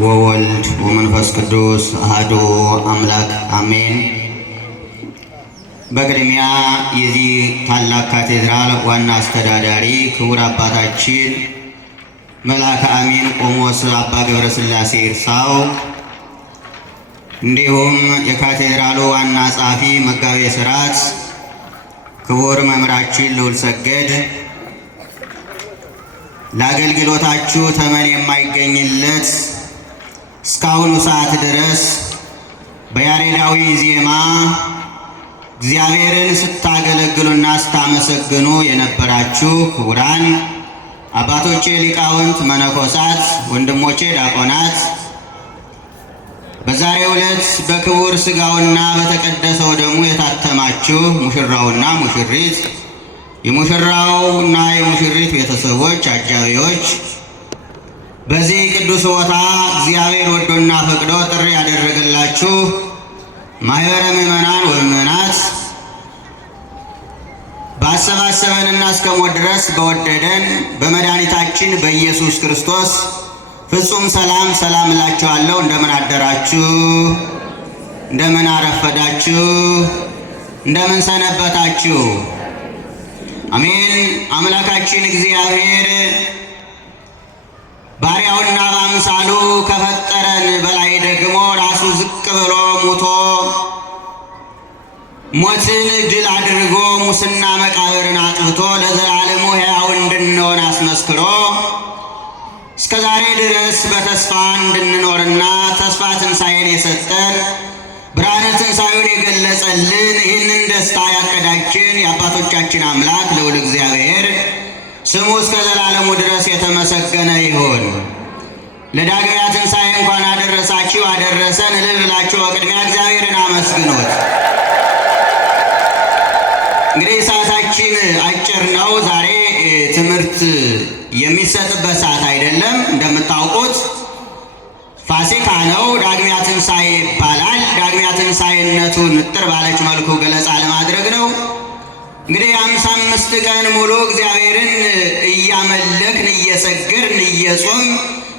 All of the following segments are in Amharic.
ወወልድ ወመንፈስ ቅዱስ አሐዱ አምላክ አሜን። በቅድሚያ የዚህ ታላቅ ካቴድራል ዋና አስተዳዳሪ ክቡር አባታችን መልአከ አሚን ቆሞስ አባ ገብረ ሥላሴ እርሳው፣ እንዲሁም የካቴድራሉ ዋና ጸሐፊ መጋቤ ሥርዓት ክቡር መምህራችን ልዑል ሰገድ፣ ለአገልግሎታችሁ ተመን የማይገኝለት እስካሁኑ ሰዓት ድረስ በያሬዳዊ ዜማ እግዚአብሔርን ስታገለግሉና ስታመሰግኑ የነበራችሁ ክቡራን አባቶቼ ሊቃውንት መነኮሳት፣ ወንድሞቼ ዲያቆናት፣ በዛሬው ዕለት በክቡር ሥጋውና በተቀደሰው ደሙ የታተማችሁ ሙሽራውና ሙሽሪት፣ የሙሽራውና የሙሽሪት ቤተሰቦች፣ አጃቢዎች፣ በዚህ ቅዱስ ቦታ እግዚአብሔር ወዶና ፈቅዶ ጥሪ ያደረገላችሁ ማኅበረ ምእመናን ወምእመናት፣ ባሰባሰበንና እስከ ሞት ድረስ በወደደን በመድኃኒታችን በኢየሱስ ክርስቶስ ፍጹም ሰላም ሰላም እላችኋለሁ። እንደምን አደራችሁ? እንደምን አረፈዳችሁ? እንደምን ሰነበታችሁ? አሜን። አምላካችን እግዚአብሔር ባሪያውና በአምሳሉ ከፈጠረን በላይ ደግሞ ራሱ ዝቅ ብሎ ሙቶ ሞትን ድል አድርጎ ሙስና መቃብርን አጥፍቶ ለዘላለሙ ሕያው እንድንሆን አስመስክሮ እስከ ዛሬ ድረስ በተስፋ እንድንኖርና ተስፋ ትንሣኤን የሰጠን ብርሃነ ትንሣኤውን የገለጸልን ይህንን ደስታ ያቀዳችን የአባቶቻችን አምላክ ልዑል እግዚአብሔር ስሙ እስከ ዘላለሙ ድረስ የተመሰገነ ይሁን። ለዳግሚያ ትንሣኤ እንኳን አደረሳችሁ አደረሰን። እልል ብላችሁ በቅድሚያ እግዚአብሔርን አመስግኑት። እንግዲህ ሰዓታችን አጭር ነው። ዛሬ ትምህርት የሚሰጥበት ሰዓት አይደለም። እንደምታውቁት ፋሲካ ነው። ዳግሚያ ትንሣኤ ይባላል። ዳግሚያ ትንሣኤነቱን እጥር ባለች መልኩ ገለጻ ለማድረግ ነው። እንግዲህ 55 ቀን ሙሉ እግዚአብሔርን እያመለክን እየሰገድን እየጾም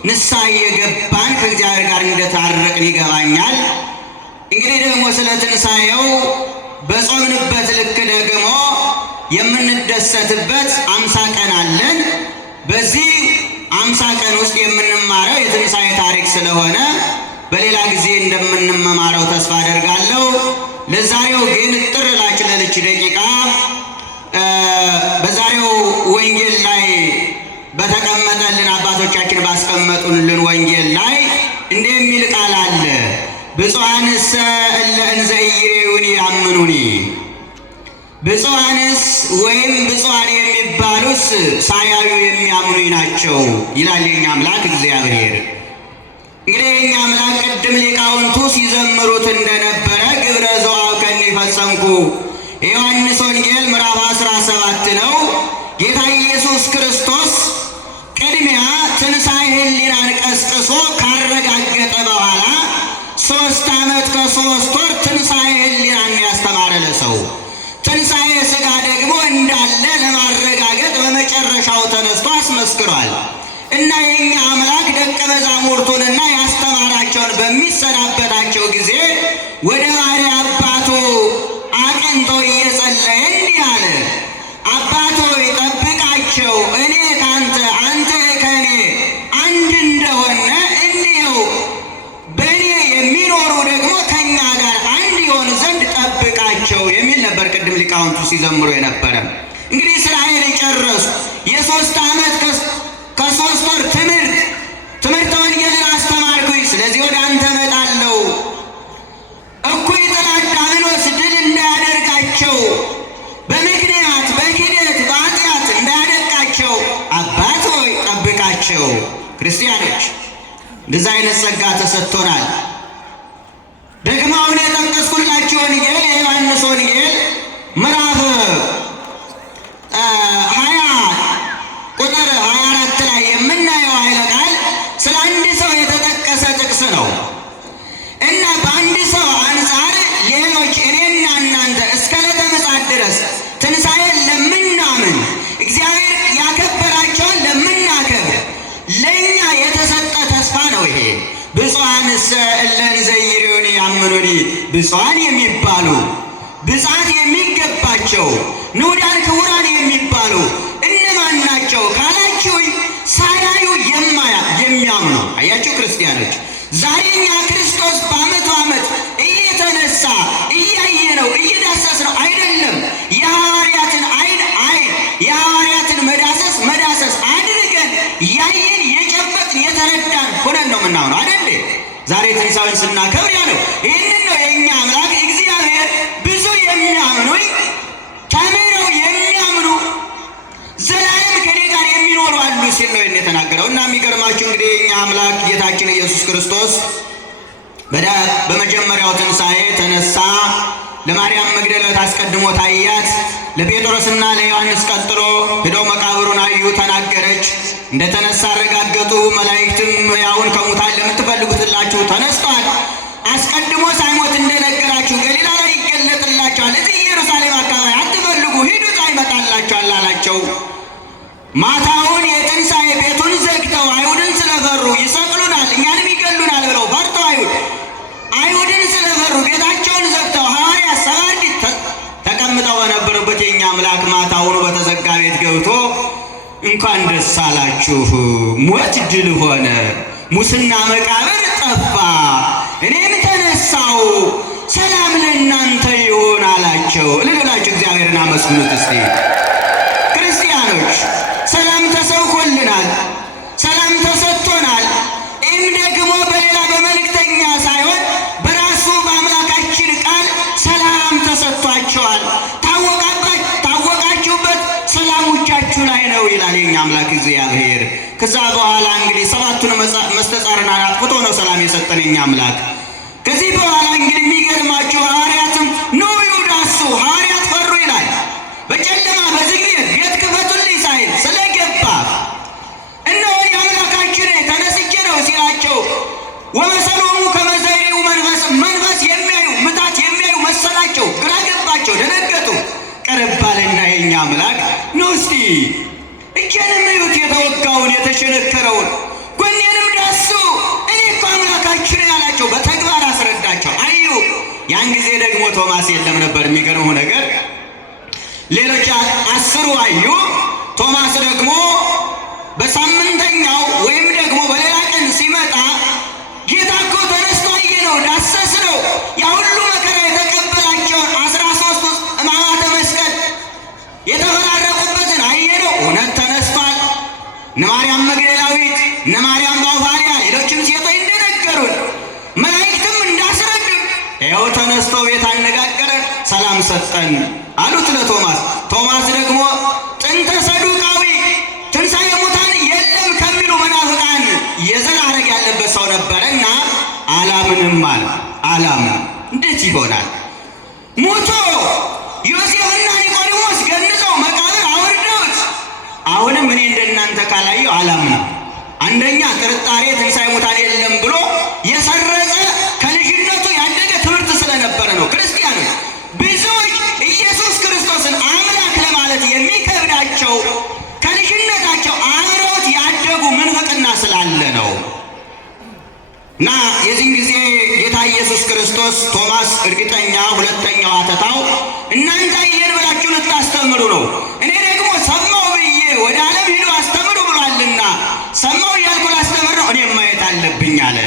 ንስሐ እየገባን ከእግዚአብሔር ጋር እንደታረቅን ይገባኛል። እንግዲህ ደግሞ ስለ ትንሣኤው በጾምንበት ልክ ደግሞ የምንደሰትበት 50 ቀን አለን። በዚህ 50 ቀን ውስጥ የምንማረው የትንሣኤ ታሪክ ስለሆነ በሌላ ጊዜ እንደምንመማረው ተስፋ አደርጋለሁ። ለዛሬው ግን ጥር ላለች ደቂቃ በዛሬው ወንጌል ላይ በተቀመጠልን አባቶቻችን ባስቀመጡልን ወንጌል ላይ እንዲህ የሚል ቃል አለ። ብፁዓንሰ እለ እንዘ ኢይሬውኒ ያምኑኒ፣ ብፁዓንስ ወይም ብፁዓን የሚባሉስ ሳያዩ የሚያምኑኝ ናቸው ይላል የኛ አምላክ እግዚአብሔር። እንግዲህ የኛ አምላክ ቅድም ሊቃውንቱ ሲዘምሩት እንደነበረ ግብረ ዘወሀብከኒ ፈጸምኩ የዮሐንስ ወንጌል ምዕራፍ 17 ነው። ጌታ ኢየሱስ ክርስቶስ ቅድሚያ ትንሣኤ ሕሊናን ቀስቅሶ ካረጋገጠ በኋላ 3 ዓመት ከ3 ወር ትንሣኤ ሕሊናን ያስተማረ ለሰው ትንሣኤ ሥጋ ደግሞ እንዳለ ለማረጋገጥ በመጨረሻው ተነስቶ አስመስክሯል። እና የኛ አምላክ ደቀ መዛሙርቱንና ያስተማራቸውን በሚሰናበታቸው ጊዜ ወደ ባሕርይ አባቱ አቅንቶ እየጸለየ እንዲህ አለ። አባት ሆይ ጠብቃቸው፣ እኔ ካንተ አንተ ከእኔ አንድ እንደሆነ እንዲሁ በእኔ የሚኖሩ ደግሞ ከእኛ ጋር አንድ ይሆኑ ዘንድ ጠብቃቸው የሚል ነበር ቅድም ሊቃውንቱ ሲዘምሩ የነበረ። እንግዲህ ስራዬን ጨረሱ። የ3 ዓመት ከ3 ወር ትምህርተ ወንጌልን አስተማርኩኝ። ስለዚህ ወደ አንተ እመጣለሁ። እኩይ ጠላት ዲያብሎስ ድል እንዳያደርጋቸው፣ በምክንያት በክህደት በኃጢአት እንዳያደርጋቸው አባት ሆይ ጠብቃቸው። ክርስቲያኖች እንደዛ አይነት ጸጋ ተሰጥቶናል። ደግሞ አሁን የጠቀስኩላችሁ ወንጌል የዮሐንስ ወንጌል ምዕራፍ 20 ቁጥር 24 ላይ የምናየው ኃይለ ቃል ስለ አንድ ሰው የተጠቀሰ ጥቅስ ነው እና በአንድ ሰው አንጻር ሌሎች እኔና እናንተ እስከ ዕለተ ምጽአት ድረስ ትንሣኤን ለምናምን እግዚአብሔር ያከበራቸውን ለምናከብር ለእኛ የተሰጠ ተስፋ ነው። ይሄ ብፁዓንሰ እለ እንዘይሬውኒ ያምኑኒ። ብፁዓን የሚባሉ ብፅዓት የሚገባቸው ንዑዳን ክቡራን የሚባሉ እነማን ናቸው ካላችሁኝ፣ ሳያዩ የሚያምኑ። አያችሁ ክርስቲያኖች፣ ዛሬ እኛ ክርስቶስ በዓመት በዓመት እየተነሳ እያየነው እየዳሰስነው አይደለም። የሐዋርያትን አይን የሐዋርያትን መዳሰስ አድርገን ያየን የጨበጥን የተረዳን ሆነን ነው የምናምነው አይደል? ዛሬ ትንሣኤውን ስናከብር ያለው ይህንን ነው። የእኛ አምላክ እግዚአብሔር ብዙ የሚያምኑኝ ተምረው የሚያምኑ ዘላለም ከኔ ጋር የሚኖሩ አሉ ሲል ነው የተናገረው። እና የሚገርማችሁ እንግዲህ የእኛ አምላክ ጌታችን ኢየሱስ ክርስቶስ በመጀመሪያው ትንሣኤ ተነሳ። ለማርያም መግደላዊት አስቀድሞ ታያት። ለጴጥሮስና ለዮሐንስ ቀጥሎ ሄደው መቃብሩን አዩ፣ ተናገረች። እንደተነሳ አረጋገጡ። መላእክትም ሕያውን ከሙታን ለምትፈልጉትላችሁ ተነስቷል፣ አስቀድሞ ሳይሞት እንደነገራችሁ ገሊላ ላይ ይገለጥላችኋል፣ እዚህ ኢየሩሳሌም አካባቢ አትፈልጉ፣ ሂዱ ይመጣላችኋል አላቸው። ማታውን የትንሣኤ ቤቱን ዘግተው አይሁድን ስለፈሩ ይሰቅሉናል፣ እኛንም ይገሉናል ብለው ፈርተው አይሁድን ስለፈሩ ቤታቸውን ዘግተው ሐዋርያት ሰባርዲት ተቀምጠው በነበሩበት የእኛ አምላክ ማታውኑ በተዘጋ ቤት ገብቶ እንኳን ደስ አላችሁ፣ ሞት ድል ሆነ፣ ሙስና መቃብር ጠፋ፣ እኔም ተነሳው፣ ሰላም ለእናንተ ይሁን አላቸው። ልላችሁ እግዚአብሔርን አመስግኑት እስቲ። ክርስቲያኖች ሰላም ተሰብኮልናል፣ ሰላም ተሰጥቶናል። ይህም ደግሞ በሌላ በመልእክተኛ ሳይሆን በራሱ በአምላካችን ቃል ሰላም ተሰጥቷቸዋል። ታወቃችሁበት ሰላሞቻችሁ ላይ ነው ይላል የኛ አምላክ እግዚአብሔር። ከዛ በኋላ እንግዲህ ሰባቱን መስተጻርና አጥፍቶ ነው ሰላም የሰጠን የኛ አምላክ። ከዚህ በኋላ እንግዲህ የሚገርማችሁ ሐዋርያትም ኑ ይውዳሱ፣ ሐዋርያት ፈሩ ይላል። በጨለማ በዝግ ቤት ክፈቱልኝ ሳይል ስለገባ እነሆ የአምላካችን ተነስቼ ነው ሲላቸው ወመሰሎሙ ከመዘሪው መንፈስ የሚያዩ ምታት የሚያዩ መሰላቸው፣ ግራ ገባቸው፣ ደነገጡ። ቀረብ አለና የኛ አምላክ ኑ እስቲ እጄንም እዩት፣ የተወጋውን የተሸነከረውን፣ ጎኔንም ዳሱ፣ እኔ እኮ አምላካችን አላቸው። በተግባር አስረዳቸው፣ አዩ። ያን ጊዜ ደግሞ ቶማስ የለም ነበር። የሚገርመው ነገር ሌሎች 10 አዩ። ቶማስ ደግሞ በሳምንተኛው ወይም ደግሞ በሌላ ቀን ሲመጣ ጌታ እኮ ተነስቶ አየነው፣ ዳሰስነው፣ ያ ሁሉ መከራ የተቀበላቸውን 13 ሕማማተ መስቀል የተፈራረቁበትን አየነው፣ እውነት ተነስቷል። እነ ማርያም መግደላዊት፣ እነ ማርያም ባውፋሪያ፣ ሌሎችም ሴቶች እንደነገሩን መላእክትም እንዳስረዱን ይኸው ተነስቶ ቤት አነጋገረን፣ ሰላም ሰጠን አሉት ለቶማስ። ቶማስ ደግሞ ጥንተ ሰዱቃዊ ትንሣኤ ሙታን የለም ከሚሉ መናፍቃን የዘር ሐረግ ያለበት ሰው ነበረና አላምንም አለ። አላምንም እንዴት ይሆናል? ሞቶ ዮሴፍና ኒቆዲሞስ ገንዘው መቃብር አወርደውት አሁንም እኔ እንደናንተ ካላየው አላምንም። አንደኛ ጥርጣሬ ትንሣኤ ሙታን የለም ብሎ የሰረጸ ከልጅነቱ ያደገ ትምህርት ስለነበረ ነው። ክርስቲያኖች ብዙዎች ኢየሱስ ክርስቶስን አምላክ ለማለት የሚከብዳቸው ከልጅነታቸው አብረውት ያደጉ ምንፍቅና ስላለ ነው። እና የዚህን ጊዜ ጌታ ኢየሱስ ክርስቶስ ቶማስ እርግጠኛ ሁለተኛው አተታው እናንተ አየን ብላችሁ ልታስተምሩ ነው፣ እኔ ደግሞ ሰማው ብዬ ወደ ዓለም ሂዱ አስተምሩ ብሏልና ሰማው እያልኩ ላስተምር ነው፣ እኔም ማየት አለብኝ አለ።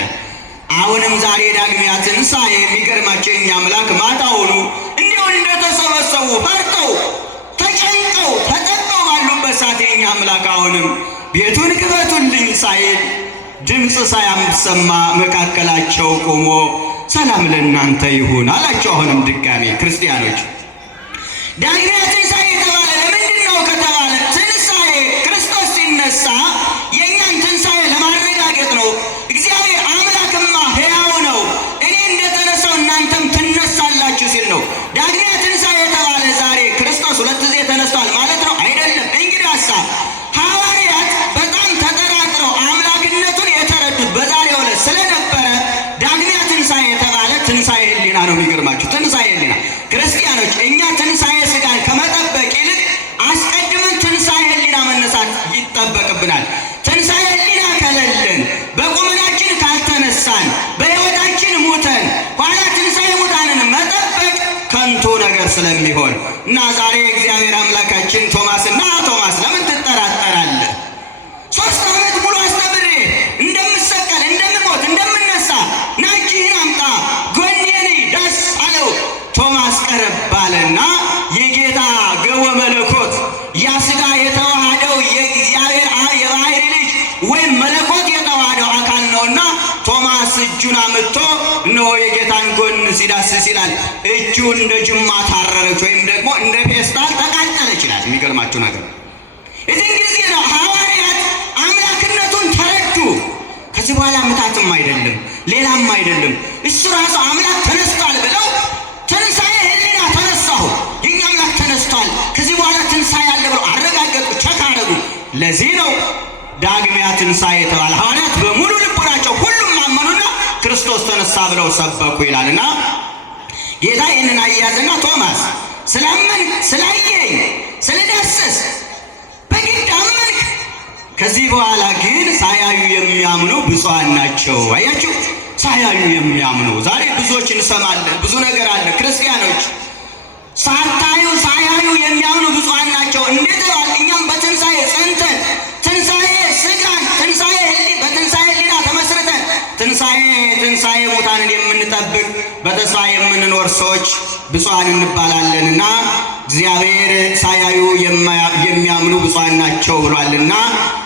አሁንም ዛሬ ዳግሚያ ትንሣኤ የሚገርማቸው የኛ አምላክ ማታውኑ እንዲሁ እንደተሰበሰቡ ፈርተው ተጨንቀው ተጠበው ባሉበት ሰዓት የኛ አምላክ አሁንም ቤቱን ክፈቱልኝ ሳይል ድምፅ ሳያሰማ መካከላቸው ቆሞ ሰላም ለእናንተ ይሁን አላቸው። አሁንም ድጋሜ ክርስቲያኖች ዳግሚያ ትንሣኤ የተባለ ለምንድን ነው ከተባለ ትንሣኤ ክርስቶስ ሲነሳ የእኛን ትንሣኤ ለማረጋገጥ ነው። እግዚአብሔር አምላክማ ሕያው ነው፣ እኔ እንደተነሳው እናንተም ትነሳላችሁ ሲል ነው። ዳግሚያ ትንሣኤ የተባለ ዛሬ ክርስቶስ 2 ጊዜ ተነስቷል ማለት ነው አይደለም። እንግዲህ ሀሳብ ሐዋርያት በጣም ተጠራጥረው አምላክነቱን የተረዱት በዛሬው ዕለት ስለነበረ ዳግሚያ ትንሣኤ የተባለ ትንሣኤ ሕሊና ነው። የሚገርማችሁ ትንሣኤ ሕሊና ክርስቲያኖች እኛ ትንሣኤ ሥጋን ከመጠበቅ ይልቅ አስቀድመን ትንሣኤ ሕሊና መነሳት ይጠበቅብናል። ትንሣኤ ሕሊና ከሌለን በቁመና ስለሚሆን እና ዛሬ እግዚአብሔር አምላካችን ቶማስና ቶማስ ለምን ትጠራጠራለህ? 3 ዓመት ሙሉ አስተምሬ እንደምሰቀል እንደምሞት እንደምነሳ ና እጅህን አምጣ ጎኔ ነኝ ደስ አለው። ቶማስ ቀረብ አለና የጌታ ገወ መለኮት ያ ሥጋ የተዋሃደው የእግዚአብሔር የባሕርይ ልጅ ወይም መለኮት የተዋሃደው አካል ነውና ቶማስ እጁን አምጥቶ እነሆ የጌታን ጎን ሲዳስስ ይላል እጁ እንደ ጅማት ታረረች ወይም ደግሞ እንደ ፌስታል ተቃጠለች ይላል። የሚገርማችሁ ነገር እዚህ ጊዜ ነው ሐዋርያት አምላክነቱን ተረዱ። ከዚህ በኋላ ምታትም አይደለም ሌላም አይደለም እሱ ራሱ አምላክ ተነስቷል ብለው ትንሣኤ ሕሊና ተነሳሁ የኛ አምላክ ተነስቷል ከዚህ በኋላ ትንሣኤ አለ ብለው አረጋገጡ፣ ቸክ አደረጉ። ለዚህ ነው ዳግሚያ ትንሣኤ የተባለ ሐዋርያት በሙሉ ልቦናቸው ሁሉም አመኑና ክርስቶስ ተነሳ ብለው ሰበኩ ይላልና ጌታ ይህንን አያዘና ቶማስ ስላመንክ ስላየኝ ስለዳሰስ በግድ አመንክ፣ ከዚህ በኋላ ግን ሳያዩ የሚያምኑ ብፁዓን ናቸው። አያችሁ፣ ሳያዩ የሚያምኑ ዛሬ ብዙዎች እንሰማለን። ብዙ ነገር አለ። ክርስቲያኖች ሳታዩ ሳያዩ የሚያምኑ ብፁዓን ናቸው። እንዴት ነው? እኛም በትንሣኤ ጸንተን ትንሣኤ ሥጋን ትንሣኤ በትንሣኤ ሕሊና ተመስርተን ትንሣኤ ሙታንን የምንጠብቅ በተስፋ የምንኖር ሰዎች ብፁዓን እንባላለንና እግዚአብሔር ሳያዩ የሚያምኑ ብፁዓን ናቸው ብሏልና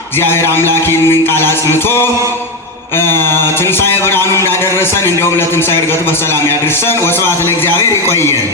እግዚአብሔር አምላክ ይህንን ቃል አጽንቶ ትንሣኤ ብርሃኑ እንዳደረሰን እንዲሁም ለትንሣኤ ዕርገቱ በሰላም ያድርሰን። ወስብሐት ለእግዚአብሔር። ይቆየን።